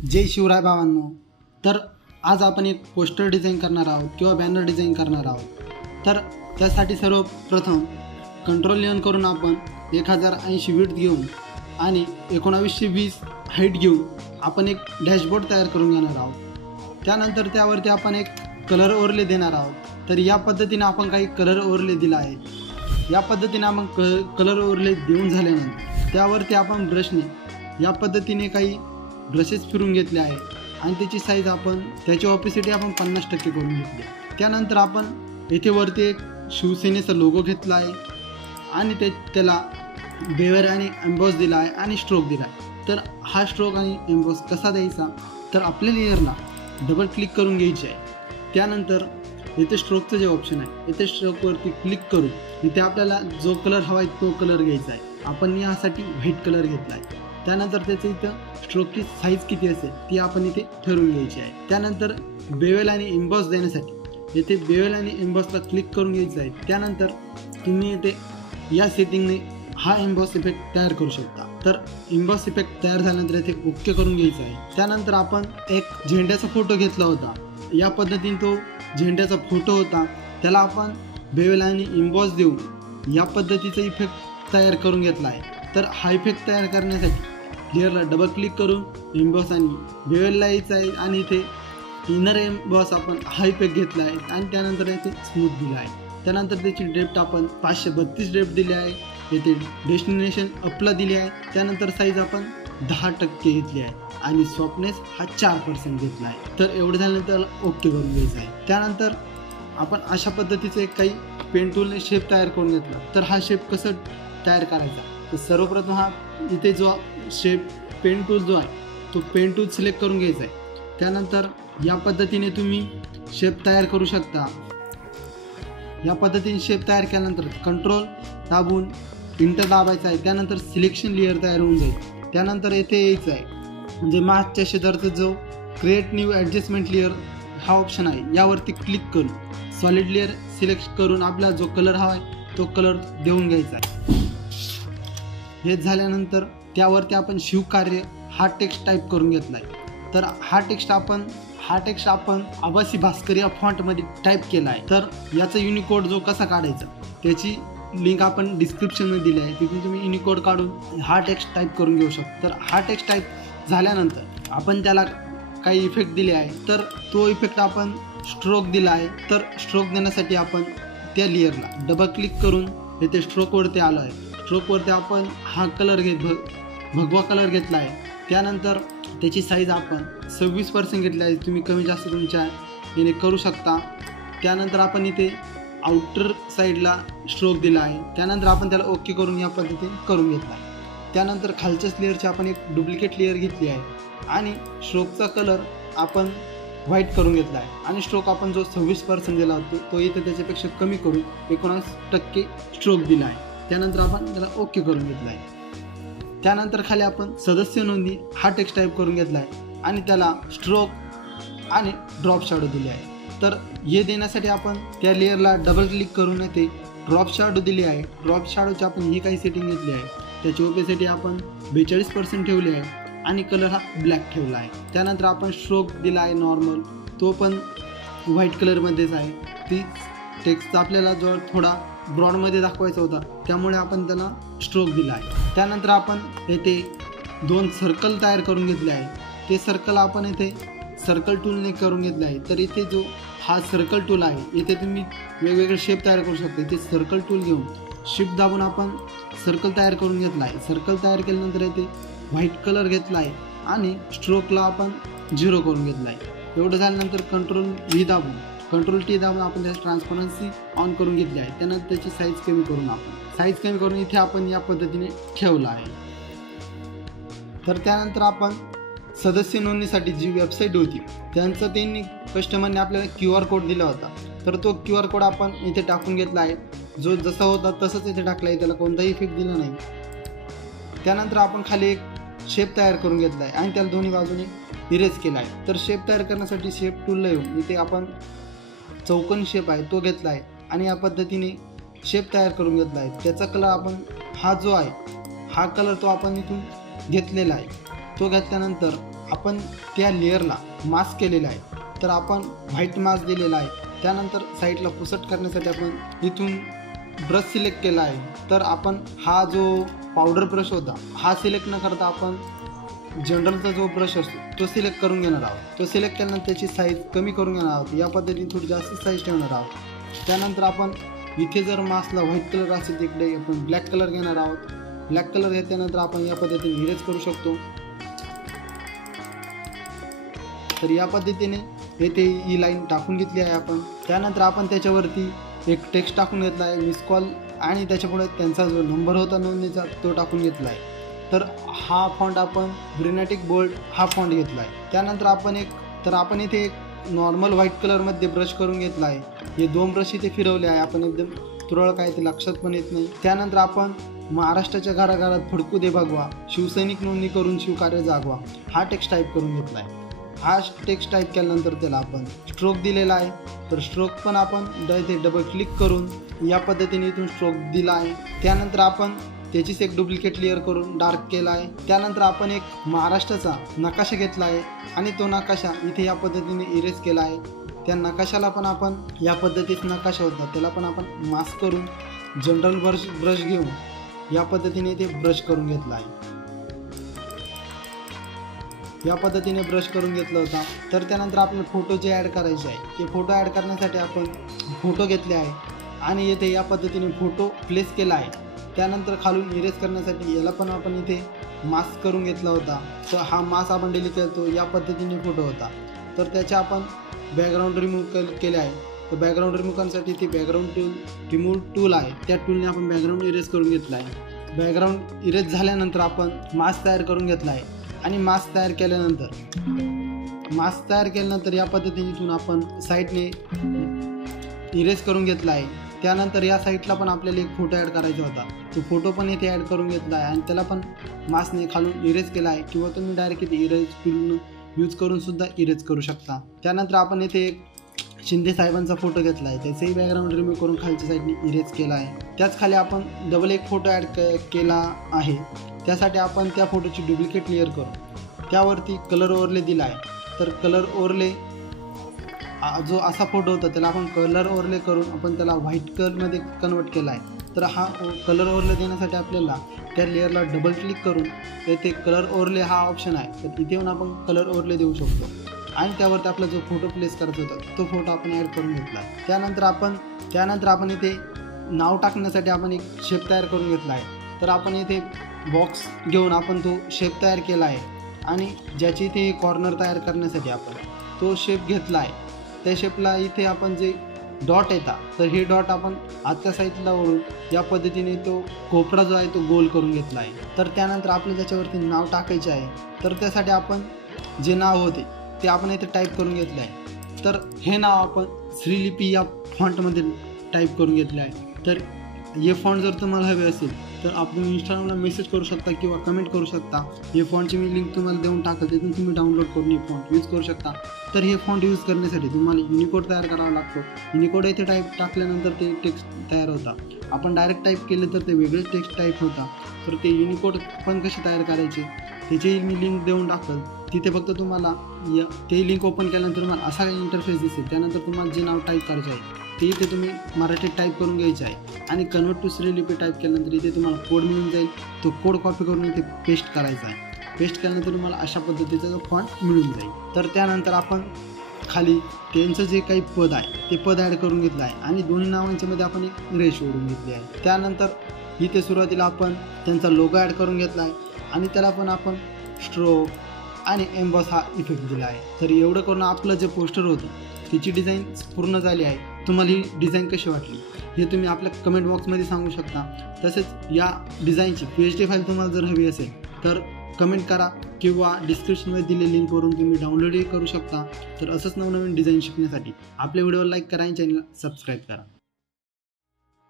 जय शिवराय भावांनो. तर आज आपण एक पोस्टर डिझाईन करणार आहोत किंवा बॅनर डिझाईन करणार आहोत. तर त्यासाठी सर्वप्रथम कंट्रोल N करून आपण 1080 विड्थ घेऊन आणि 1920 हाईट घेऊन आपण एक डॅशबोर्ड तयार करून घेणार आहोत. त्यानंतर त्यावरती आपण एक कलर ओव्हरले देणार आहोत. तर या पद्धतीने आपण काही कलर ओव्हरले दिला आहे. या पद्धतीने आपण कलर ओव्हरले देऊन झाल्यानंतर त्यावरती आपण ब्रशने या पद्धतीने काही ब्रशेस फिरून घेतले आहे आणि त्याची साईज आपण त्याची ऑपेसिटी आपण 50% करून घेतली. त्यानंतर आपण येथे वरती एक शिवसेनेचा लोगो घेतला आहे आणि त्याला बेवर आणि एम्बॉस दिला आहे आणि स्ट्रोक दिला आहे. तर हा स्ट्रोक आणि एम्बॉस कसा द्यायचा, तर आपल्या लेअरला डबल क्लिक करून घ्यायची आहे. त्यानंतर इथे स्ट्रोकचं जे ऑप्शन आहे इथे स्ट्रोकवरती क्लिक करून इथे आपल्याला जो कलर हवा आहे तो कलर घ्यायचा आहे. आपण यासाठी व्हाईट कलर घेतला आहे. त्यानंतर त्याचं इथं स्ट्रोकची साईज किती असेल ती आपण इथे ठरवून घ्यायची आहे. त्यानंतर बेवेल आणि एम्बॉस देण्यासाठी इथे बेवेल आणि एम्बॉसला क्लिक करून घ्यायचं आहे. त्यानंतर तुम्ही इथे या सेटिंगने हा एम्बॉस इफेक्ट तयार करू शकता. तर एम्बॉस इफेक्ट तयार झाल्यानंतर इथे ओके करून घ्यायचं आहे. त्यानंतर आपण एक झेंड्याचा फोटो घेतला होता. या पद्धतीने तो झेंड्याचा फोटो होता, त्याला आपण बेवेल आणि एम्बॉस देऊन या पद्धतीचा इफेक्ट तयार करून घेतला आहे. तर हा इफेक्ट तयार करण्यासाठी लेअरला डबल क्लिक करून एम्बॉस आणि बेवेलला यायचं आहे आणि इथे इनर एम्बॉस आपण हा इफेक्ट घेतला आहे आणि त्यानंतर इथे स्मूथ दिला आहे. त्यानंतर त्याची डेप्थ आपण 532 डेप्थ दिली आहे. येथे डेस्टिनेशन अपला दिली आहे. त्यानंतर साईज आपण 10% घेतली आहे आणि सॉफ्टनेस हा 4% घेतला आहे. तर एवढं झाल्यानंतर ओके करून घ्यायचं आहे. त्यानंतर आपण अशा पद्धतीचे काही पेन टूलने शेप तयार करून घेतला. तर हा शेप कसं तयार करायचा, तर सर्वप्रथम हा इथे जो शेप पेन टूल जो आहे तो पेन टूल सिलेक्ट करून घ्यायचा आहे. त्यानंतर या पद्धतीने तुम्ही शेप तयार करू शकता. या पद्धतीने शेप तयार केल्यानंतर कंट्रोल दाबून इंटर दाबायचा आहे. त्यानंतर सिलेक्शन लेअर तयार होऊन जाईल. त्यानंतर येथे यायचं आहे म्हणजे मागच्या शेजारचं जो क्रिएट न्यू ॲडजस्टमेंट लेअर हा ऑप्शन आहे यावरती क्लिक करून सॉलिड लेअर सिलेक्ट करून आपला जो कलर हवा आहे तो कलर देऊन घ्यायचा आहे. हे झाल्यानंतर त्यावरती आपण शिवकार्य हा टेक्स्ट टाईप करून घेतला आहे. तर हा टेक्स्ट आपण आभासी भास्कर या फॉन्टमध्ये टाईप केला आहे. तर याचा युनिकोड जो कसा काढायचा त्याची लिंक आपण डिस्क्रिप्शनमध्ये दिली आहे. तिथून तुम्ही युनिकोड काढून हा टेक्स्ट टाईप करून घेऊ शकता. तर हा टेक्स्ट टाईप झाल्यानंतर आपण त्याला काही इफेक्ट दिले आहे. तर तो इफेक्ट आपण स्ट्रोक दिला आहे. तर स्ट्रोक देण्यासाठी आपण त्या लेअरला डबल क्लिक करून येथे स्ट्रोकवरती आलो आहे. स्ट्रोकवरती आपण हा कलर भगवा कलर घेतला आहे. त्यानंतर त्याची साईज आपण 26% घेतली आहे. तुम्ही कमी जास्त तुमच्या याने करू शकता. त्यानंतर आपण इथे आउटर साईडला स्ट्रोक दिला आहे. त्यानंतर आपण त्याला ओके करून या पद्धतीने करून घेतला आहे. त्यानंतर खालच्याच लेअरची आपण एक डुप्लिकेट लेअर घेतली आहे आणि स्ट्रोकचा कलर आपण व्हाईट करून घेतला आहे आणि स्ट्रोक आपण जो 26% दिला होता तो इथे त्याच्यापेक्षा कमी करून 19% स्ट्रोक दिला आहे. त्यानंतर आपण त्याला ओके करून घेतला आहे. त्यानंतर खाली आपण सदस्य नोंदणी हा टेक्स्ट टाईप करून घेतला आहे आणि त्याला स्ट्रोक आणि ड्रॉप शॅडो दिले आहे. तर हे देण्यासाठी आपण त्या लेअरला डबल क्लिक करून येथे ड्रॉप शॅडो दिली आहे. ड्रॉप शॅडोची आपण ही काही सेटिंग घेतली आहे. त्याची ओपेसिटी आपण 42% ठेवली आहे आणि कलर हा ब्लॅक ठेवला आहे. त्यानंतर आपण स्ट्रोक दिला आहे नॉर्मल, तो पण व्हाईट कलरमध्येच आहे. ती टेक्स्ट आपल्याला जो थोडा ब्रॉडमध्ये दाखवायचा होता त्यामुळे आपण त्याला स्ट्रोक दिला आहे. त्यानंतर आपण येथे 2 सर्कल तयार करून घेतले आहे. ते सर्कल आपण येथे सर्कल टूलने करून घेतले आहे. तर इथे जो हा सर्कल टूल आहे इथे तुम्ही वेगवेगळे शेप तयार करू शकता. इथे सर्कल टूल घेऊन शिफ्ट दाबून आपण सर्कल तयार करून घेतला आहे. सर्कल तयार केल्यानंतर इथे व्हाईट कलर घेतला आहे आणि स्ट्रोकला आपण 0 करून घेतला आहे. एवढं झाल्यानंतर कंट्रोल T दाबून आपण त्याची ट्रान्सपरन्सी ऑन करून घेतली आहे. त्यानंतर त्याची साईज कमी करून इथे आपण या पद्धतीने ठेवला आहे. तर त्यानंतर आपण सदस्य नोंदणीसाठी जी वेबसाईट होती त्यांनी कस्टमरने आपल्याला QR कोड दिला होता. तर तो QR कोड आपण इथे टाकून घेतला आहे. जो जसा होता तसंच इथे टाकला आहे. त्याला कोणताही इफेक्ट दिला नाही. त्यानंतर आपण खाली एक शेप तयार करून घेतला आहे आणि त्याला दोन्ही बाजूने इरेज केला आहे. तर शेप तयार करण्यासाठी शेप टूलला येऊन इथे आपण चौकोनी शेप आहे तो घेतला आहे आणि या पद्धतीने शेप तयार करून घेतला आहे. त्याचा कलर आपण हा जो आहे हा कलर तो आपण इथून घेतलेला आहे. तो घेतल्यानंतर आपण त्या लेअरला मास्क केलेला आहे, तर आपण व्हाईट मास्क दिलेला आहे. त्यानंतर साईडला पुसट करण्यासाठी आपण इथून ब्रश सिलेक्ट केला आहे. तर आपण हा जो पावडर ब्रश होता हा सिलेक्ट न करता आपण जनरलचा जो ब्रश असतो तो सिलेक्ट करून घेणार आहोत. तो सिलेक्ट केल्यानंतर त्याची साईज कमी करून घेणार आहोत. या पद्धतीने थोडी जास्त साईज ठेवणार आहोत. त्यानंतर आपण इथे जर मास्कला व्हाईट कलर असेल तिकडे आपण ब्लॅक कलर घेणार आहोत. ब्लॅक कलर घेतल्यानंतर आपण या पद्धतीने इरेज करू शकतो. तर या पद्धतीने येथे ही लाईन टाकून घेतली आहे आपण. त्यानंतर आपण त्याच्यावरती एक टेक्स्ट टाकून घेतला आहे, मिस कॉल, आणि त्याच्यापुढे त्यांचा जो नंबर होता नोंदणीचा तो टाकून घेतला आहे. तर हा फॉन्ट आपण ग्रेनाइटिक बोल्ड हा फॉन्ट घेतला आहे. त्यानंतर आपण इथे एक नॉर्मल व्हाईट कलरमध्ये ब्रश करून घेतला आहे. हे 2 ब्रश इथे फिरवले आहे आपण, एकदम तुरळक आहे ते लक्षात पण येत नाही. त्यानंतर आपण महाराष्ट्राच्या घराघरात फडकू दे भगवा, शिवसैनिक नोंदणी करून शिवकार्य जागवा हा टेक्स्ट टाईप करून घेतला आहे. हा टेक्स्ट टाईप केल्यानंतर त्याला आपण स्ट्रोक दिलेला आहे. तर स्ट्रोक पण आपण इथे डबल क्लिक करून या पद्धतीने इथून स्ट्रोक दिला आहे. त्यानंतर आपण त्याचीच एक डुप्लिकेट लेअर करून डार्क केला आहे. त्यानंतर आपण एक महाराष्ट्राचा नकाशा घेतला आहे आणि तो नकाशा इथे या पद्धतीने इरेज केला आहे. त्या नकाशाला पण आपण या पद्धतीत नकाशा होता त्याला पण आपण मास्क करून जनरल ब्रश घेऊन या पद्धतीने इथे ब्रश करून घेतला आहे. या पद्धतीने ब्रश करून घेतला होता. तर त्यानंतर आपल्याला फोटो जे ॲड करायचे आहे ते फोटो ॲड करण्यासाठी आपण फोटो घेतले आहे आणि येथे या पद्धतीने फोटो प्लेस केला आहे. त्यानंतर खालून इरेज करण्यासाठी याला पण आपण इथे मास्क करून घेतला होता. तर हा मास्क आपण डिलीट करतो. या पद्धतीने फोटो होता. तर त्याचे आपण बॅकग्राऊंड रिमूव्ह केले आहे. तर बॅकग्राऊंड रिमूव्ह करण्यासाठी इथे बॅकग्राऊंड रिमूव्ह टूल आहे, त्या टूलने आपण बॅकग्राऊंड इरेज करून घेतला आहे. बॅकग्राऊंड इरेज झाल्यानंतर आपण मास्क तयार करून घेतला आहे आणि मास्क तयार केल्यानंतर या पद्धतीने इथून आपण साईडने इरेज करून घेतला आहे. त्यानंतर या साईडला पण आपल्याला एक फोटो ॲड करायचा होता. तो फोटो पण इथे ॲड करून घेतला आहे आणि त्याला पण मास्कने खालून इरेज केला आहे, किंवा तुम्ही डायरेक्ट इथे इरेज टूल यूज करून सुद्धा इरेज करू शकता. त्यानंतर आपण इथे एक शिंदे साहेबांचा फोटो घेतला आहे, त्याचंही बॅकग्राऊंड रिमूव्ह करून खालच्या साईडने इरेज केला आहे. त्याच खाली आपण डबल एक फोटो ॲड केला आहे. त्यासाठी आपण त्या फोटोची डुप्लिकेट लेअर करू त्यावरती कलर ओव्हरले दिला आहे. तर कलर ओव्हरले जो असा फोटो होता त्याला आपण कलर ओव्हरले करून आपण त्याला व्हाईट कलरमध्ये कन्वर्ट केला आहे. तर हा कलर ओव्हरले देण्यासाठी आपल्याला त्या लेअरला डबल क्लिक करून येथे कलर ओव्हरले हा ऑप्शन आहे, तर तिथे येऊन आपण कलर ओव्हरले देऊ शकतो आणि त्यावरती आपला जो फोटो प्लेस करायचा होता तो फोटो आपण ॲड करून घेतला. त्यानंतर आपण इथे नाव टाकण्यासाठी आपण एक शेप तयार करून घेतला आहे. तर आपण इथे बॉक्स घेऊन आपण तो शेप तयार केला आहे आणि ज्याची इथे कॉर्नर तयार करण्यासाठी आपण तो शेप घेतला आहे. त्या शेपला इथे आपण जे डॉट येतात तर हे डॉट आपण आजच्या साईडला वळून या पद्धतीने तो कोपरा जो आहे तो गोल करून घेतला आहे. तर त्यानंतर आपल्याला त्याच्यावरती नाव टाकायचे आहे. तर त्यासाठी आपण जे नाव होते ते आपण इथे टाईप करून घेतलं आहे. तर हे नाव आपण श्रीलिपी या फॉन्टमध्ये टाईप करून घेतलं आहे. तर हे फॉन्ट जर तुम्हाला हवे असेल तर आपण इंस्टाग्रामला मेसेज करू शकता किंवा कमेंट करू शकता. हे फॉन्टची मी लिंक तुम्हाला देऊन टाकल, तिथून तुम्ही डाउनलोड करून हे फॉन्ट यूज करू शकता. तर हे फॉन्ट यूज करण्यासाठी तुम्हाला युनिकोड तयार करावा लागतो. युनिकोड इथे टाईप टाकल्यानंतर ते टेक्स्ट तयार होता. आपण डायरेक्ट टाईप केले तर ते वेगळेच टेक्स्ट टाईप होता. तर ते युनिकोड पण कसे तयार करायचे त्याची मी लिंक देऊन टाकल. तिथे फक्त तुम्हाला ते लिंक ओपन केल्यानंतर तुम्हाला असा इंटरफेस दिसेल. त्यानंतर तुम्हाला जे नाव टाईप करायचे आहे ते इथे तुम्ही मराठीत टाईप करून घ्यायचे आहे आणि कन्वर्ट टू श्रीलिपी टाईप केल्यानंतर इथे तुम्हाला कोड मिळून जाईल. तो कोड कॉपी करून इथे पेस्ट करायचा आहे. पेस्ट केल्यानंतर तुम्हाला अशा पद्धतीचा जो फॉन्ट मिळून जाईल. तर त्यानंतर आपण खाली त्यांचं जे काही पद आहे ते पद ॲड करून घेतलं आहे आणि दोन्ही नावांच्यामध्ये आपण एक रेष ओढून घेतली आहे. त्यानंतर इथे सुरुवातीला आपण त्यांचा लोगो ॲड करून घेतला आहे आणि त्याला पण आपण स्ट्रोक आणि एम्बॉस हा इफेक्ट दिला आहे. तर एवढं करून आपलं जे पोस्टर होतं त्याची डिझाईन पूर्ण झाली आहे. तुम्हाला ही डिझाईन कशी वाटली हे तुम्ही आपल्या कमेंट बॉक्समध्ये सांगू शकता. तसेच या डिझाईनची PHP फाईल तुम्हाला जर हवी असेल तर कमेंट करा किंवा डिस्क्रिप्शनमध्ये दिलेल्या लिंकवरून तुम्ही डाउनलोडही करू शकता. तर असंच नवनवीन डिझाईन शिकण्यासाठी आपल्या व्हिडिओला लाईक करा आणि चॅनलला सबस्क्राईब करा.